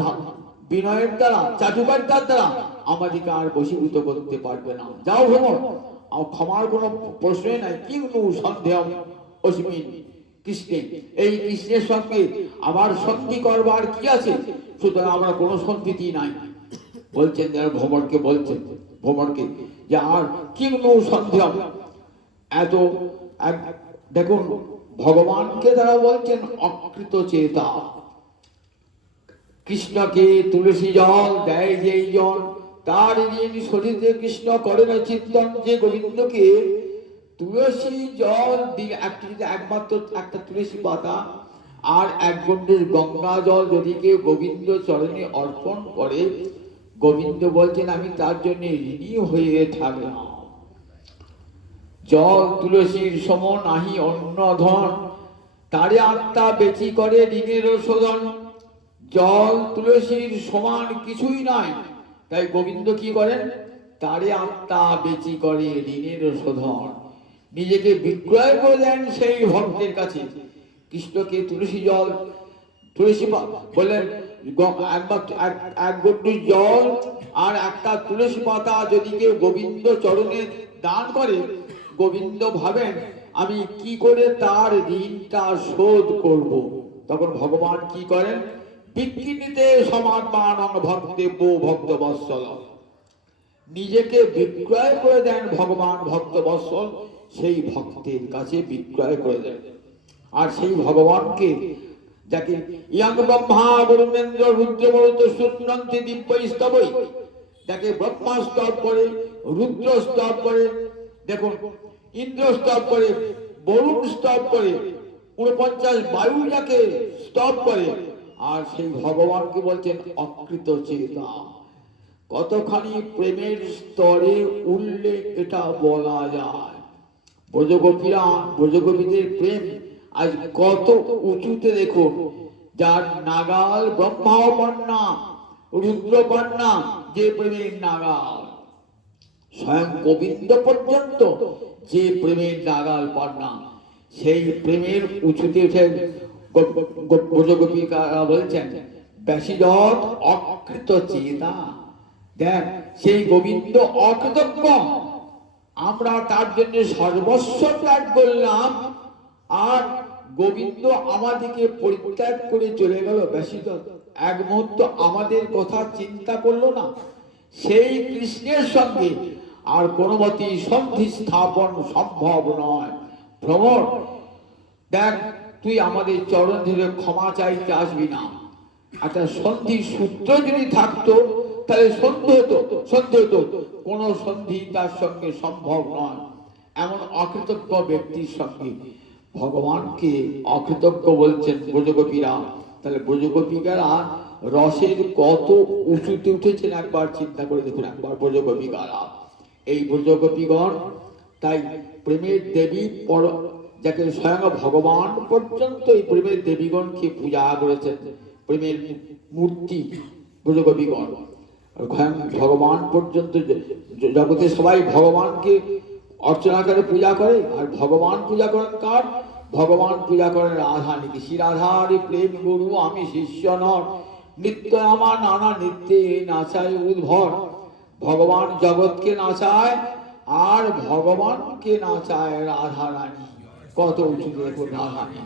বিনয়ের দ্বারা চাটুকারিতার দ্বারা আমাদেরকে আর বশীভূত করতে পারবে না। যাও ভ্রমণ, ক্ষমার কোনো প্রশ্নই নাই। কিন্তু সন্দেহ অসীমিন কৃষ্ণে, এই কৃষ্ণের সঙ্গে আবার সন্ধি করবার কি আছে? সুতরাং আমরা কোনো সন্ধিতি নাই। বলছেন যারা ভ্রমণকে যে আর কিন্তু সন্দেহ এত দেখুন ভগবানকে তারা বলছেন অকৃত চেতা। কৃষ্ণকে তুলসী জল দেয় যেই জন, তার ঋণ শরীরে কৃষ্ণ করে না চিন্তন। যে গোবিন্দকে তুলসী জল দিলে একমাত্র একটা তুলসী পাতা আর এক গণ্ডের গঙ্গা জল যদি কেউ গোবিন্দ চরণে অর্পণ করে, গোবিন্দ বলছেন আমি তার জন্য ঋণী হয়ে থাকলাম। জল তুলসীর সম নাহি অন্য ধন, তারে আত্মা বেচি করে ঋণের শোধন। জল তুলসীর সমান কিছুই নয়, তাই গোবিন্দ কি করেন? তারে আত্মা বেচি করে ঋণের শোধন, নিজেকে বিক্রয় করে দেন সেই ভক্তের কাছে। কৃষ্ণকে তুলসী জল বললেন এক গণ্ডি জল আর একটা তুলসী পাতা যদি কেউ গোবিন্দ চরণে দান করে, গোবিন্দ ভাবেন আমি কি করে তার ঋণটা শোধ করব। তখন ভগবান কি করেন? বিক্রিতে সমাত্মান ভক্তেব্য ভক্ত বৎসল, নিজেকে বিক্রয় করে দেন ভগবান ভক্ত বৎসল, সেই ভক্তের কাছে বিক্রয় করে দেন। আর সেই ভগবানকে যাকে ইয়াং ব্রহ্মা বরুণেন্দ্র রুদ্রমরুত সুন্নন্তি দিব্যস্তবৈ, যাকে ব্রহ্মা স্তব করে, রুদ্র স্তব করে, দেখুন ইন্দ্র স্তব করে, বরুণ স্তব করে, ৪৯ বায়ু যাকে স্তব করে, আর সেই ভগবানকে বলছেন অকৃত চেতা। কতখানি প্রেমের স্তরে উঠলে এটা বলা যায়। ব্রজগোপীদের প্রেম আজ কত উঁচুতে দেখুন, যার নাগাল ব্রহ্মাও পান্না, রুদ্র পান্না, যে প্রেমের নাগাল, স্বয়ং গোবিন্দ পর্যন্ত যে প্রেমের নাগাল পান্না, সেই প্রেমের উঁচুতে উঠে ব্রজগোপীরা বলছেন ব্যাসীযৎ অকৃত চেতা। দেখ সেই গোবিন্দ অকৃতজ্ঞ, আমরা তার জন্য সর্বস্ব ত্যাগ করলাম, আর গোবিন্দ আমাদেরকে পরিত্যাগ করে চলে গেল। ব্যাসীযৎ এক মুহূর্ত আমাদের কথা চিন্তা করলো না। সেই কৃষ্ণের সঙ্গে আর কোনো মতেই সন্ধি স্থাপন সম্ভব নয়। ভ্রমর, দেখ, তুই আমাদের চরণ ধরে ক্ষমা চাইতে আসবি না। একটা সন্ধির সূত্র যদি থাকতো তাহলে সন্ধি হতো। কোন সন্ধি তার সঙ্গে সম্ভব নয়। এমন অকৃতজ্ঞ ব্যক্তির সঙ্গে ভগবানকে অকৃতজ্ঞ বলছেন ব্রজগোপীরা। তাহলে ব্রজগোপিকারা রসের কত উঁচুতে উঠেছেন একবার চিন্তা করে দেখুন, একবার ব্রজগোপিকারা। এই ব্রজগোপীগণ তাই প্রেমের দেবী যাকে স্বয়ং ভগবান পর্যন্ত এই প্রেমের দেবীগণকে পূজা করেছেন। প্রেমের মূর্তি ব্রজগোপীগণ ভগবান পর্যন্ত জগতে সবাই ভগবানকে অর্চনা করে পূজা করে। আর ভগবান পূজা করেন কার? ভগবান পূজা করেন রাধানীকে। শ্রী রাধার প্রেম গুরু আমি শিষ্য নর, নিত্য আমার নানা নিত্যে নাচাই উদ্ভর। ভগবান জগৎকে নাচায় আর ভগবানকে নাচায় রাধারানী। কত উঁচু দেখুন রাধানী।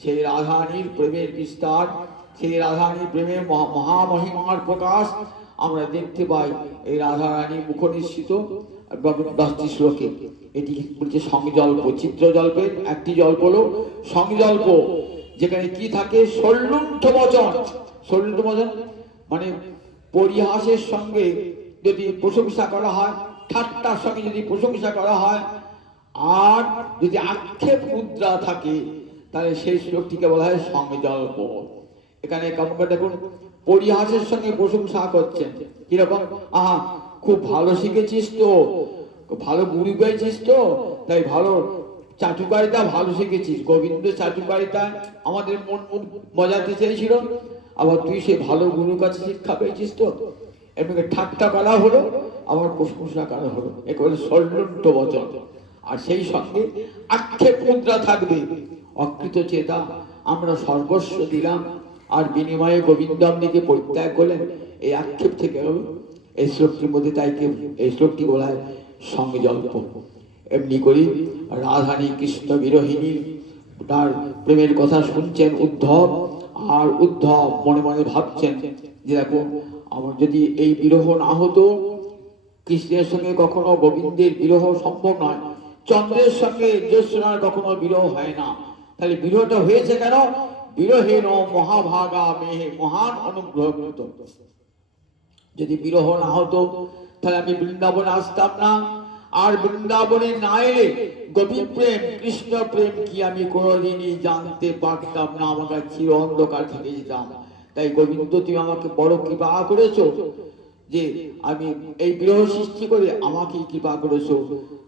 সেই রাধানীর প্রেমের বিস্তার, সেই রাধানীর প্রেমের মহামহিমার প্রকাশ আমরা দেখতে পাই এই রাধারানী মুখনিঃসৃত 10টি শ্লোকে। এটি বলছে সংজল্প। চিত্রজল্পের একটি জল্প হলো সংজল্প, যেখানে কি থাকে? সল্লুণ্ঠ বচন। সল্লুণ্ঠ বচন মানে পরিহাসের সঙ্গে যদি প্রশংসা করা হয়, ঠাট্টার সঙ্গে যদি প্রশংসা করা হয়, আর যদি আক্ষেপ মুদ্রা থাকে তাহলে সেই শ্লোকটিকে বলা হয় সংজল্প। এখানে কেমন করে দেখুন, পরিহাসের সঙ্গে প্রশংসা করছেন। কিরকম? আহা, খুব ভালো শিখেছিস তো, ভালো গুরু গাইছিস তো, তাই ভালো চাটুকারিতা ভালো শিখেছিস। গোবিন্দ চাটুকারিতা আমাদের মন মজাতে চেয়েছিল, আবার তুই সে ভালো গুরুর কাছে শিক্ষা পেয়েছিস তো। এমনি ঠাট্টা করা হলো, আবার প্রশংসা করা হলো। একে বলে সল্লুণ্ঠ বচন। আর সেই সঙ্গে আক্ষেপ মুদ্রা থাকবে। অকৃত চেতা, আমরা সর্বস্ব দিলাম আর বিনিময়ে গোবিন্দ আপনিকে পরিত্যাগ করলেন, এই আক্ষেপ থেকে হবে। এই শ্লোকটির মধ্যে তাই এই শ্লোকটি বলা হয় সংজল্প। এমনি করি রাধানী কৃষ্ণ বিরোহিনী তার প্রেমের কথা শুনছেন উদ্ধব। আর উদ্ধব মনে মনে ভাবছেন যে দেখো, আমার যদি এই বিরহ না হতো, কৃষ্ণের সঙ্গে কখনো গোবিন্দের বিরহ সম্ভব নয়। চন্দ্রের সঙ্গে জ্যোৎস্নার কখনো বিরহ হয় না। তাহলে বিরহটা হয়েছে কেন? বিরহেন মহাভাগা মেহে মহান অনুগ্রহ কৃত। যদি বিরহ না হতো তাহলে আমি বৃন্দাবনে আসতাম না। আর বৃন্দাবনে না এলে গোপী প্রেম, কৃষ্ণ প্রেম কি আমি কোনোদিনই জানতে পারতাম না। আমাকে চির অন্ধকার থেকে যেতাম। তাই গোবিন্দ, তুমি আমাকে বড় কৃপা করেছো যে আমি এই বিরহ সৃষ্টি করে আমাকে কৃপা করেছো,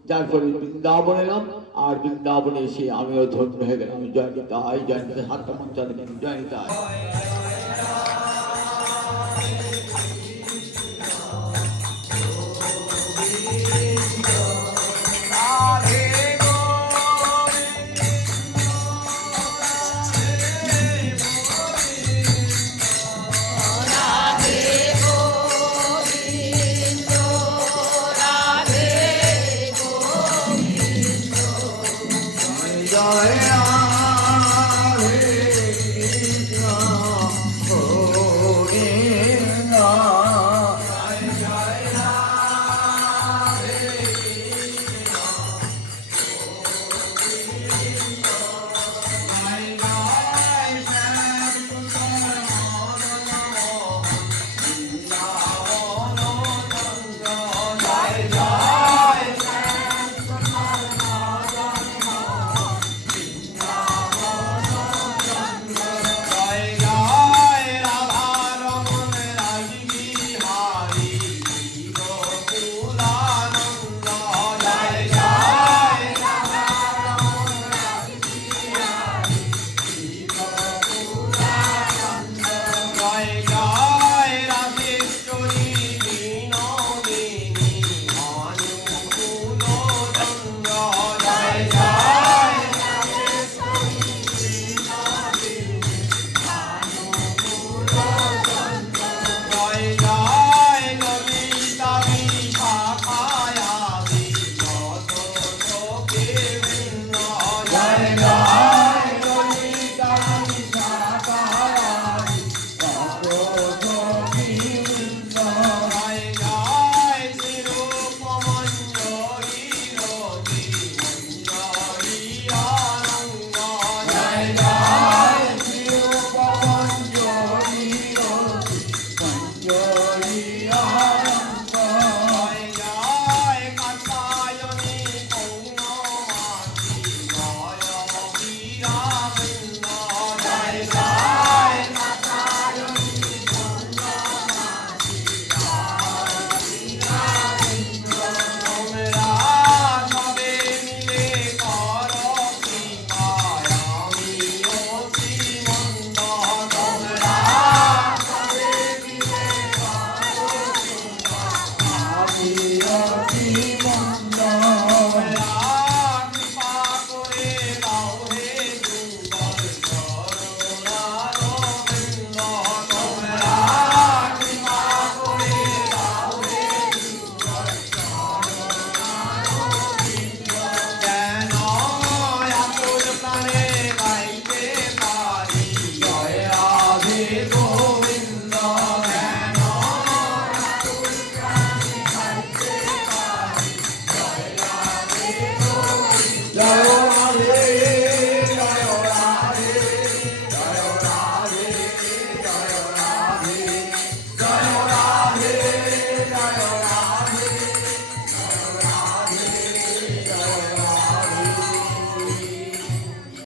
যার ফলে বৃন্দাবন এলাম। আর বৃন্দাবনে এসে আমিও ধন্য হয়ে গেলাম। জয় নিতাই, জয় নিতাই, হাতটা মন চালে জয় নিতাই।